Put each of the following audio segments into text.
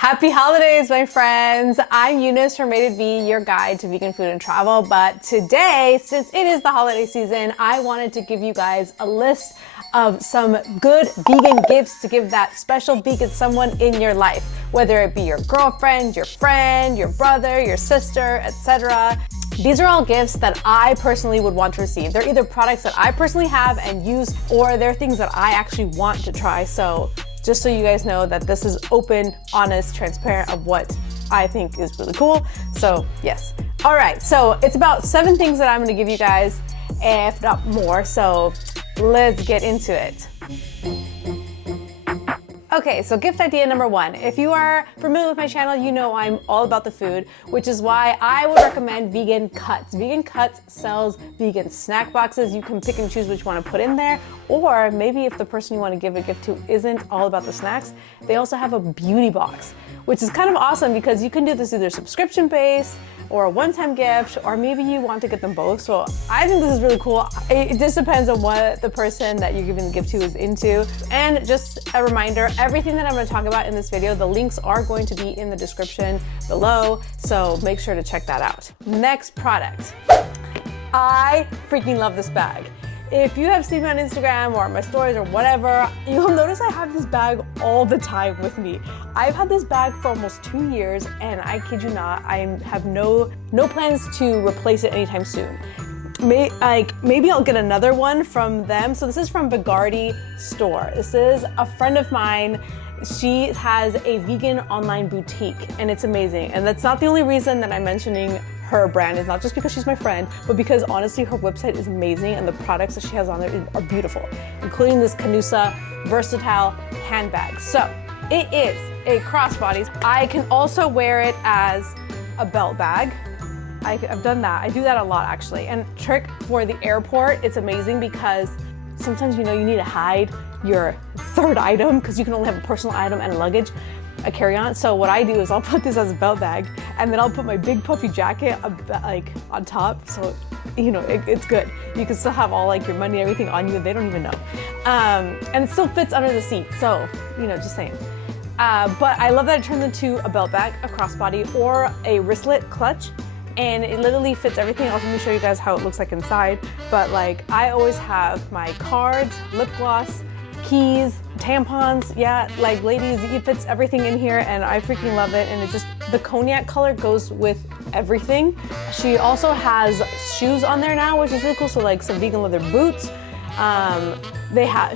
Happy holidays, my friends. I'm Eunice from Rated V, your guide to vegan food and travel. But today, since it is the holiday season, I wanted to give you guys a list of some good vegan gifts to give that special vegan someone in your life, whether it be your girlfriend, your friend, your brother, your sister, etc. These are all gifts that I personally would want to receive. They're either products that I personally have and use, or they're things that I actually want to try. So just so you guys know that this is open, honest, transparent of what I think is really cool. So yes. All right, so it's about 7 things that I'm gonna give you guys, if not more. So let's get into it. Okay, so gift idea number 1. If you are familiar with my channel, you know I'm all about the food, which is why I would recommend Vegan Cuts. Vegan Cuts sells vegan snack boxes. You can pick and choose which one to put in there, or maybe if the person you want to give a gift to isn't all about the snacks, they also have a beauty box, which is kind of awesome because you can do this either subscription-based or a one-time gift, or maybe you want to get them both. So I think this is really cool. It just depends on what the person that you're giving the gift to is into. And just a reminder, everything that I'm gonna talk about in this video, the links are going to be in the description below, so make sure to check that out. Next product. I freaking love this bag. If you have seen me on Instagram or my stories or whatever, you'll notice I have this bag all the time with me. I've had this bag for almost 2 years, and I kid you not, I have no plans to replace it anytime soon. Maybe I'll get another one from them. So this is from Bigardi store. This is a friend of mine. She has a vegan online boutique, and it's amazing. And that's not the only reason that I'm mentioning her brand. It's not just because she's my friend, but because honestly her website is amazing and the products that she has on there are beautiful, including this Canusa versatile handbag. So it is a crossbody. I can also wear it as a belt bag. I've done that. I do that a lot actually. And trick for the airport, it's amazing because sometimes you need to hide your third item because you can only have a personal item and luggage, a carry-on. So what I do is I'll put this as a belt bag, and then I'll put my big puffy jacket on top. So it's good. You can still have all your money, everything on you, and they don't even know. And it still fits under the seat. So just saying. But I love that it turns into a belt bag, a crossbody, or a wristlet clutch. And it literally fits everything. I'll let me show you guys how it looks like inside. But I always have my cards, lip gloss, keys, tampons. Yeah, ladies, it fits everything in here, and I freaking love it. And the cognac color goes with everything. She also has shoes on there now, which is really cool. So some vegan leather boots.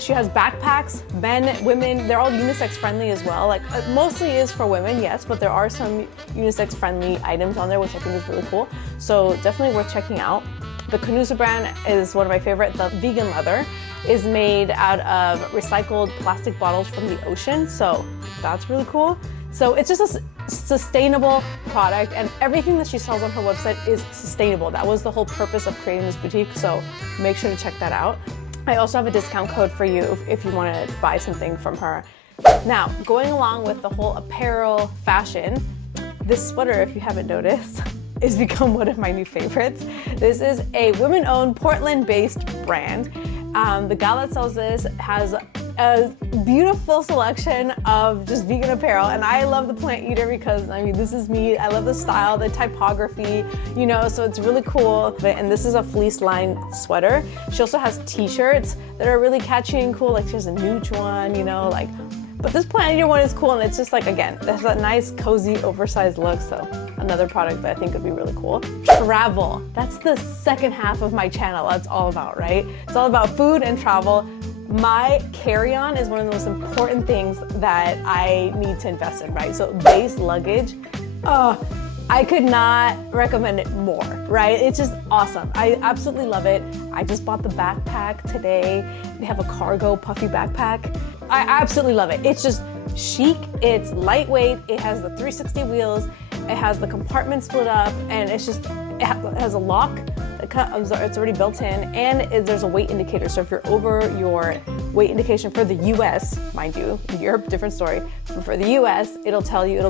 She has backpacks, men, women, they're all unisex friendly as well. Mostly is for women, yes, but there are some unisex friendly items on there, which I think is really cool. So definitely worth checking out. The Canusa brand is one of my favorite. The vegan leather is made out of recycled plastic bottles from the ocean. So that's really cool. So it's just a sustainable product, and everything that she sells on her website is sustainable. That was the whole purpose of creating this boutique. So make sure to check that out. I also have a discount code for you if you want to buy something from her. Now, going along with the whole apparel fashion, this sweater, if you haven't noticed, has become one of my new favorites. This is a women-owned Portland-based brand. The gal that sells this has a beautiful selection of just vegan apparel, and I love the Plant Eater because this is me. I love the style, the typography, so it's really cool. And this is a fleece lined sweater. She also has t-shirts that are really catchy and cool. She has a nude one, but this Plant Eater one is cool, and it's just again, it has that nice cozy oversized look. So another product that I think would be really cool. Travel, that's the second half of my channel. That's all about, right? It's all about food and travel. My carry-on is one of the most important things that I need to invest in, right? So base luggage, I could not recommend it more, right? It's just awesome. I absolutely love it. I just bought the backpack today. They have a cargo puffy backpack. I absolutely love it. It's just chic, it's lightweight, it has the 360 wheels, it has the compartment split up, and it has a lock. It's already built in, and there's a weight indicator. So if you're over your weight indication for the US, mind you, Europe, different story. But for the US, it'll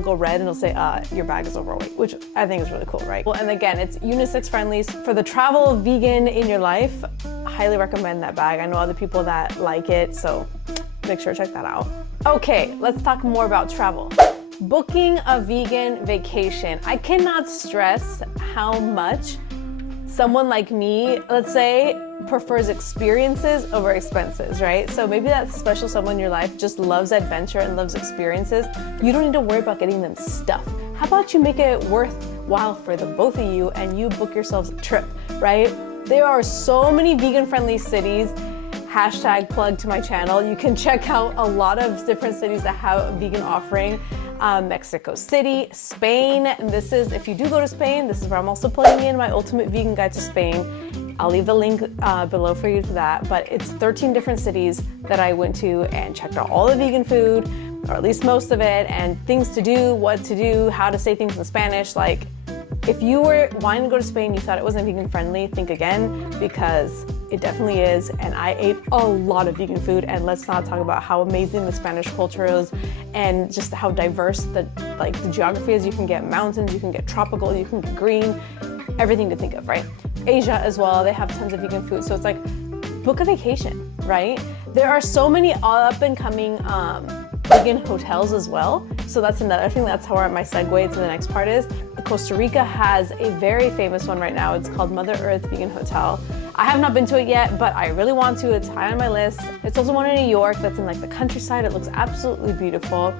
go red and it'll say your bag is overweight, which I think is really cool, right? Well, and again, it's unisex friendly. For the travel vegan in your life, I highly recommend that bag. I know other people that like it, so make sure to check that out. Okay, let's talk more about travel. Booking a vegan vacation. I cannot stress how much someone like me, let's say, prefers experiences over expenses, right? So maybe that special someone in your life just loves adventure and loves experiences. You don't need to worry about getting them stuff. How about you make it worthwhile for the both of you and you book yourselves a trip, right? There are so many vegan-friendly cities. Hashtag plug to my channel. You can check out a lot of different cities that have a vegan offering. Mexico City, Spain. And this is, if you do go to Spain, this is where I'm also plugging in my ultimate vegan guide to Spain. I'll leave the link below for you to that, but it's 13 different cities that I went to and checked out all the vegan food, or at least most of it, and things to do, what to do, how to say things in Spanish. Like, if you were wanting to go to Spain, you thought it wasn't vegan friendly, think again, because it definitely is. And I ate a lot of vegan food, and let's not talk about how amazing the Spanish culture is and just how diverse the geography is. You can get mountains, you can get tropical, you can get green, everything to think of, right? Asia as well, they have tons of vegan food. So it's like, book a vacation, right? There are so many up and coming vegan hotels as well. So that's another thing. That's how my segue to the next part is. Costa Rica has a very famous one right now. It's called Mother Earth Vegan Hotel. I have not been to it yet, but I really want to. It's high on my list. It's also one in New York that's in like the countryside. It looks absolutely beautiful.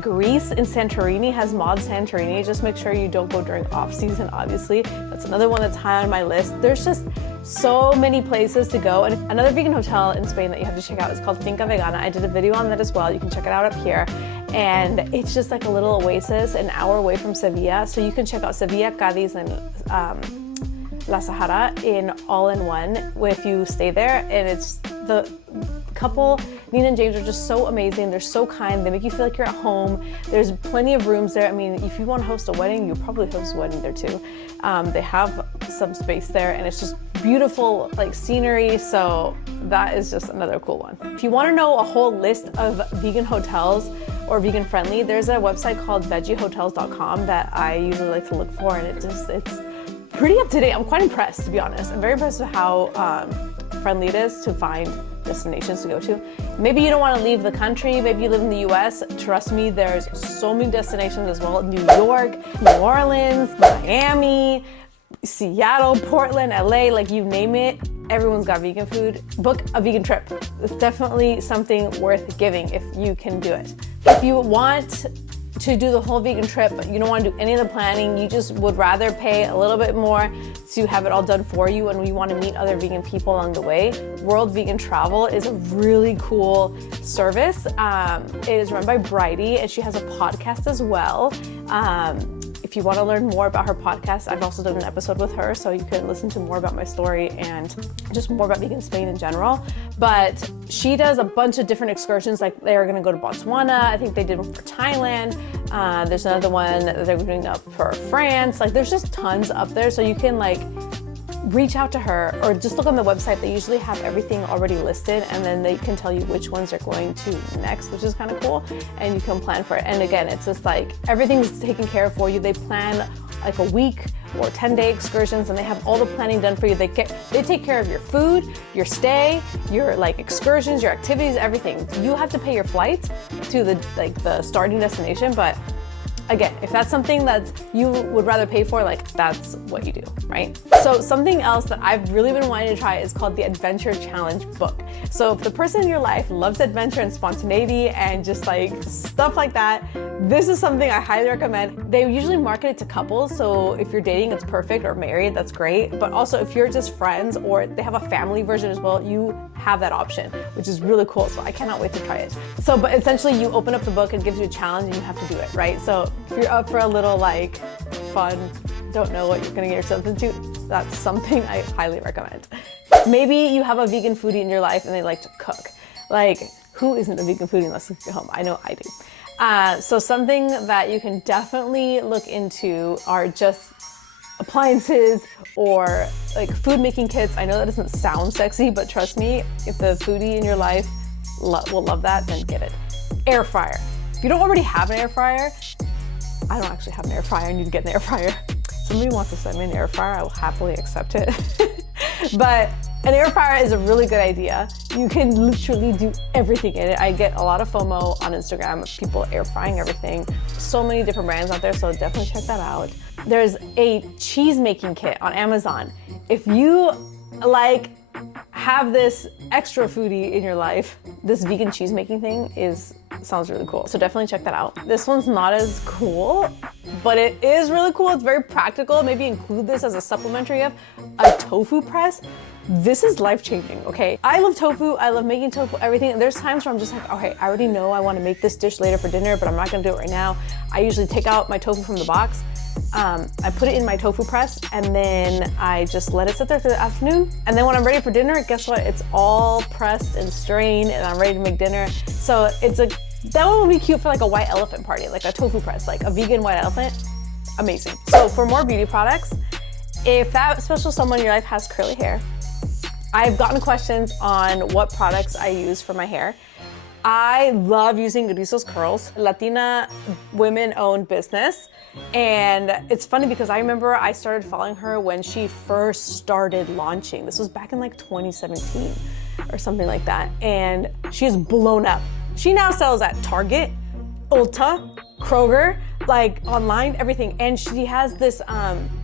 Greece in Santorini has Mod Santorini. Just make sure you don't go during off season, obviously. That's another one that's high on my list. There's just so many places to go. And another vegan hotel in Spain that you have to check out is called Finca Vegana. I did a video on that as well. You can check it out up here. And it's just like a little oasis an hour away from Sevilla. So you can check out Sevilla, Cadiz, and La Sahara in all in one if you stay there. And it's the couple, Nina and James, are just so amazing. They're so kind. They make you feel like you're at home. There's plenty of rooms there. I mean, if you want to host a wedding, you'll probably host a wedding there too. They have some space there, and it's just beautiful like scenery. So that is just another cool one. If you want to know a whole list of vegan hotels or vegan friendly, there's a website called veggiehotels.com that I usually like to look for, and it's pretty up to date. I'm quite impressed, to be honest. I'm very impressed with how friendly it is to find destinations to go to. Maybe you don't want to leave the country, maybe you live in the US. Trust me, there's so many destinations as well. New York, New Orleans, Miami, Seattle, Portland, LA, like you name it, everyone's got vegan food. Book a vegan trip. It's definitely something worth giving if you can do it. If you want to do the whole vegan trip, but you don't want to do any of the planning, you just would rather pay a little bit more to have it all done for you, and you want to meet other vegan people along the way, World Vegan Travel is a really cool service. It is run by Bridie, and she has a podcast as well. If you want to learn more about her podcast, I've also done an episode with her, so you can listen to more about my story and just more about vegan Spain in general. But she does a bunch of different excursions, like they're going to go to Botswana. I think they did one for Thailand. There's another one that they're doing up for France. Like there's just tons up there, so you can like reach out to her or just look on the website. They usually have everything already listed, and then they can tell you which ones they're going to next, which is kind of cool, and you can plan for it. And again, it's just like everything's taken care of for you. They plan like a week or 10-day excursions, and they have all the planning done for you. They take care of your food, your stay, your like excursions, your activities, everything. You have to pay your flight to the starting destination, but again, if that's something that you would rather pay for, like that's what you do, right? So something else that I've really been wanting to try is called the Adventure Challenge book. So if the person in your life loves adventure and spontaneity and just like stuff like that, this is something I highly recommend. They usually market it to couples, so if you're dating, it's perfect, or married, that's great. But also if you're just friends, or they have a family version as well, you have that option, which is really cool. So I cannot wait to try it. So, but essentially you open up the book and it gives you a challenge and you have to do it, right? So if you're up for a little like fun, don't know what you're gonna get yourself into, that's something I highly recommend. Maybe you have a vegan foodie in your life and they like to cook. Like, who isn't a vegan foodie unless you cook at home? I know I do. So something that you can definitely look into are just appliances or like food making kits. I know that doesn't sound sexy, but trust me, if the foodie in your life will love that, then get it. Air fryer. If you don't already have an air fryer, I don't actually have an air fryer. I need to get an air fryer. Somebody wants to send me an air fryer, I will happily accept it. But an air fryer is a really good idea. You can literally do everything in it. I get a lot of FOMO on Instagram of people air frying everything. So many different brands out there, so definitely check that out. There's a cheese making kit on Amazon. If you like have this extra foodie in your life, this vegan cheese making thing sounds really cool. So definitely check that out. This one's not as cool, but it is really cool. It's very practical. Maybe include this as a supplementary of a tofu press. This is life-changing, okay? I love tofu, I love making tofu, everything. There's times where I'm just like, okay, I already know I wanna make this dish later for dinner, but I'm not gonna do it right now. I usually take out my tofu from the box, I put it in my tofu press, and then I just let it sit there for the afternoon. And then when I'm ready for dinner, guess what? It's all pressed and strained, and I'm ready to make dinner. So that one would be cute for like a white elephant party, like a tofu press, like a vegan white elephant. Amazing. So for more beauty products, if that special someone in your life has curly hair, I've gotten questions on what products I use for my hair. I love using Rizos Curls, Latina women-owned business. And it's funny because I remember I started following her when she first started launching. This was back in like 2017 or something like that. And she is blown up. She now sells at Target, Ulta, Kroger, like online, everything. And she has this,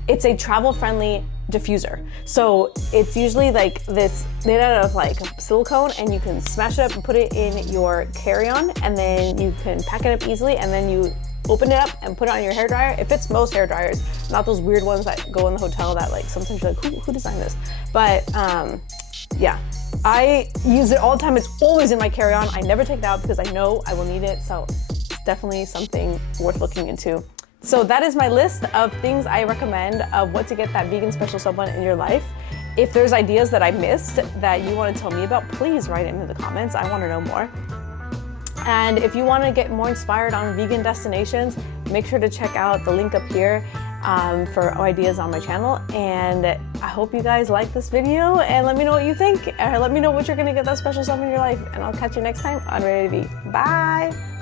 it's a travel-friendly diffuser. So it's usually like this made out of like silicone, and you can smash it up and put it in your carry-on, and then you can pack it up easily, and then you open it up and put it on your hairdryer. It fits most hair dryers, not those weird ones that go in the hotel that like sometimes you're like, who designed this? But yeah, I use it all the time. It's always in my carry-on. I never take it out because I know I will need it. So it's definitely something worth looking into. So that is my list of things I recommend of what to get that vegan special someone in your life. If there's ideas that I missed that you want to tell me about, please write it into the comments. I want to know more. And if you want to get more inspired on vegan destinations, make sure to check out the link up here for ideas on my channel. And I hope you guys like this video, and let me know what you think. Let me know what you're going to get that special someone in your life. And I'll catch you next time on Ready to Be. Bye.